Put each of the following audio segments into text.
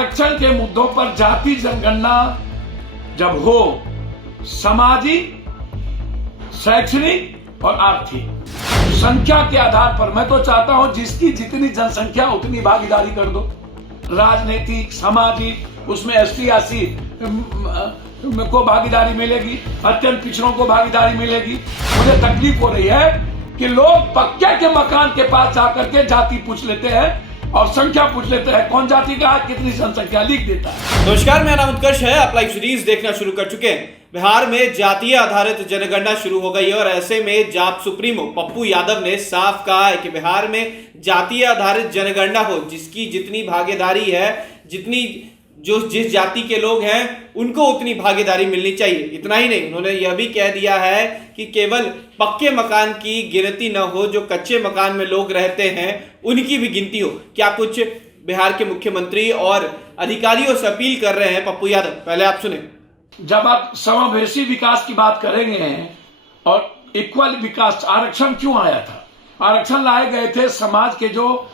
आरक्षण के मुद्दों पर जाति जनगणना जब हो, सामाजिक, शैक्षणिक और आर्थिक संख्या के आधार पर, मैं तो चाहता हूं जिसकी जितनी जनसंख्या उतनी भागीदारी कर दो, राजनीतिक, सामाजिक, उसमें एसटी एससी को भागीदारी मिलेगी, अत्यंत पिछड़ों को भागीदारी मिलेगी। मुझे तकलीफ हो रही है कि लोग पक्के के मकान के पास जाकर के जाति पूछ लेते हैं और संख्या पूछ लेते हैं, कौन जाति का है, कितनी जनसंख्या, लिख देता है। नमस्कार, मेरा नाम उत्कर्ष है। आप लाइव सीरीज देखना शुरू कर चुके हैं। बिहार में जातीय आधारित जनगणना शुरू हो गई है और ऐसे में जाप सुप्रीमो पप्पू यादव ने साफ कहा है कि बिहार में जातीय आधारित जनगणना हो, जिसकी जितनी भागीदारी है, जिस जाति के लोग हैं उनको उतनी भागीदारी मिलनी चाहिए। इतना ही नहीं, उन्होंने यह भी कह दिया है कि केवल पक्के मकान की गिनती न हो, जो कच्चे मकान में लोग रहते हैं उनकी भी गिनती हो। क्या कुछ बिहार के मुख्यमंत्री और अधिकारियों से अपील कर रहे हैं पप्पू यादव, पहले आप सुने। जब आप समावेशी विकास की बात करेंगे और इक्वल विकास, आरक्षण क्यों आया था? आरक्षण लाए गए थे समाज के जो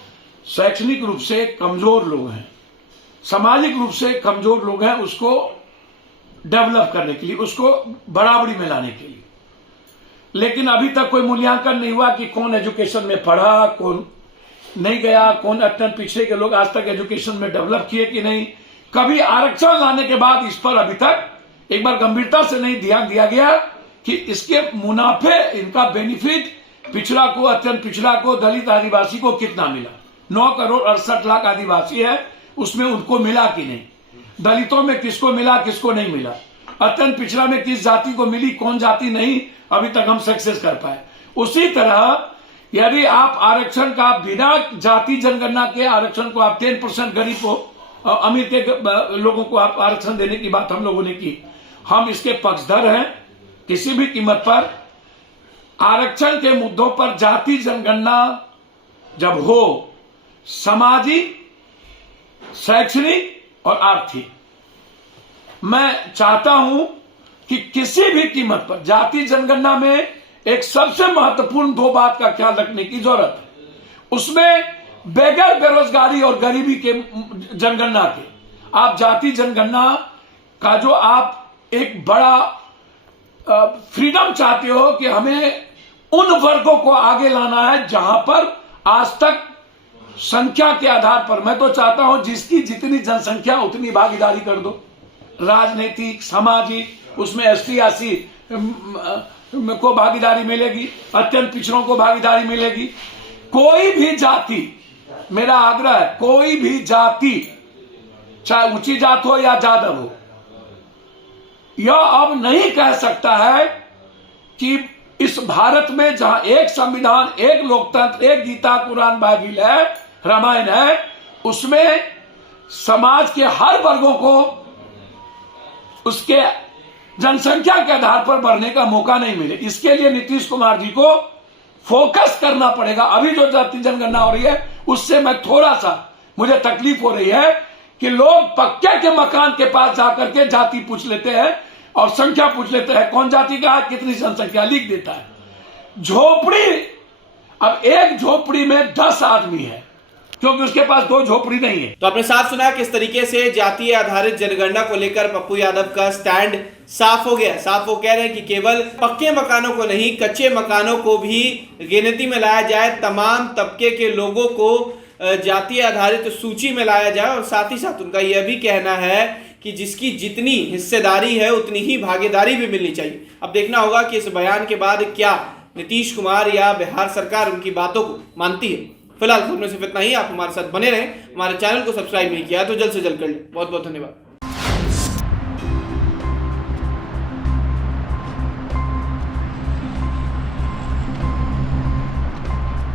शैक्षणिक रूप से कमजोर लोग हैं, सामाजिक रूप से कमजोर लोग हैं, उसको डेवलप करने के लिए, उसको बराबरी में लाने के लिए। लेकिन अभी तक कोई मूल्यांकन नहीं हुआ कि कौन एजुकेशन में पढ़ा, कौन नहीं गया, कौन अत्यंत पिछड़े के लोग आज तक एजुकेशन में डेवलप किए कि नहीं। कभी आरक्षण लाने के बाद इस पर अभी तक एक बार गंभीरता से नहीं ध्यान दिया गया कि इसके मुनाफे, इनका बेनिफिट पिछड़ा को, अत्यंत पिछड़ा को, दलित आदिवासी को कितना मिला। 9 करोड़ 68 लाख आदिवासी है, उसमें उनको मिला कि नहीं, दलितों में किसको मिला, किसको नहीं मिला, अत्यंत पिछड़ा में किस जाति को मिली, कौन जाति नहीं, अभी तक हम सक्सेस कर पाए। उसी तरह यदि आप आरक्षण का बिना जाति जनगणना के आरक्षण को आप 10% गरीब को, अमीर के लोगों को आप आरक्षण देने की बात हम लोगों ने की, हम इसके पक्षधर हैं। किसी भी कीमत पर आरक्षण के मुद्दों पर जाति जनगणना जब हो, सामाजिक, शैक्षणिक और आर्थिक, मैं चाहता हूं कि किसी भी कीमत पर जाति जनगणना में एक सबसे महत्वपूर्ण 2 बात का ख्याल रखने की जरूरत है। उसमें बगैर बेरोजगारी और गरीबी के जनगणना के, आप जाति जनगणना का जो आप एक बड़ा फ्रीडम चाहते हो कि हमें उन वर्गों को आगे लाना है जहां पर आज तक संख्या के आधार पर, मैं तो चाहता हूं जिसकी जितनी जनसंख्या उतनी भागीदारी कर दो, राजनीतिक, सामाजिक, उसमें एसटी एससी को भागीदारी मिलेगी, अत्यंत पिछड़ों को भागीदारी मिलेगी। कोई भी जाति, मेरा आग्रह है, कोई भी जाति, चाहे ऊंची जात हो या जादव हो, यह अब नहीं कह सकता है कि इस भारत में जहां एक संविधान, एक लोकतंत्र, एक गीता, कुरान, बाइबिल है, रामायण है, उसमें समाज के हर वर्गों को उसके जनसंख्या के आधार पर बढ़ने का मौका नहीं मिले। इसके लिए नीतीश कुमार जी को फोकस करना पड़ेगा। अभी जो जाति जनगणना हो रही है उससे मैं थोड़ा सा, मुझे तकलीफ हो रही है कि लोग पक्के के मकान के पास जाकर के जाति पूछ लेते हैं और संख्या पूछ लेते हैं, कौन जाति का है, कितनी जनसंख्या, लिख देता है। झोपड़ी, अब एक झोपड़ी में 10 आदमी है क्योंकि उसके पास 2 झोपड़ी नहीं है। तो आपने साफ सुना किस तरीके से जातीय आधारित जनगणना को लेकर पप्पू यादव का स्टैंड साफ हो गया। साफ वो कह रहे हैं कि केवल पक्के मकानों को नहीं, कच्चे मकानों को भी गिनती में लाया जाए, तमाम तबके के लोगों को जातीय आधारित सूची में लाया जाए। और साथ ही साथ उनका यह भी कहना है कि जिसकी जितनी हिस्सेदारी है उतनी ही भागीदारी भी मिलनी चाहिए। अब देखना होगा कि इस बयान के बाद क्या नीतीश कुमार या बिहार सरकार उनकी बातों को मानती है। फिलहाल खबर में सिर्फ इतना ही। आप हमारे साथ बने रहें। हमारे चैनल को सब्सक्राइब नहीं किया तो जल्द से जल्द कर लें। बहुत बहुत धन्यवाद।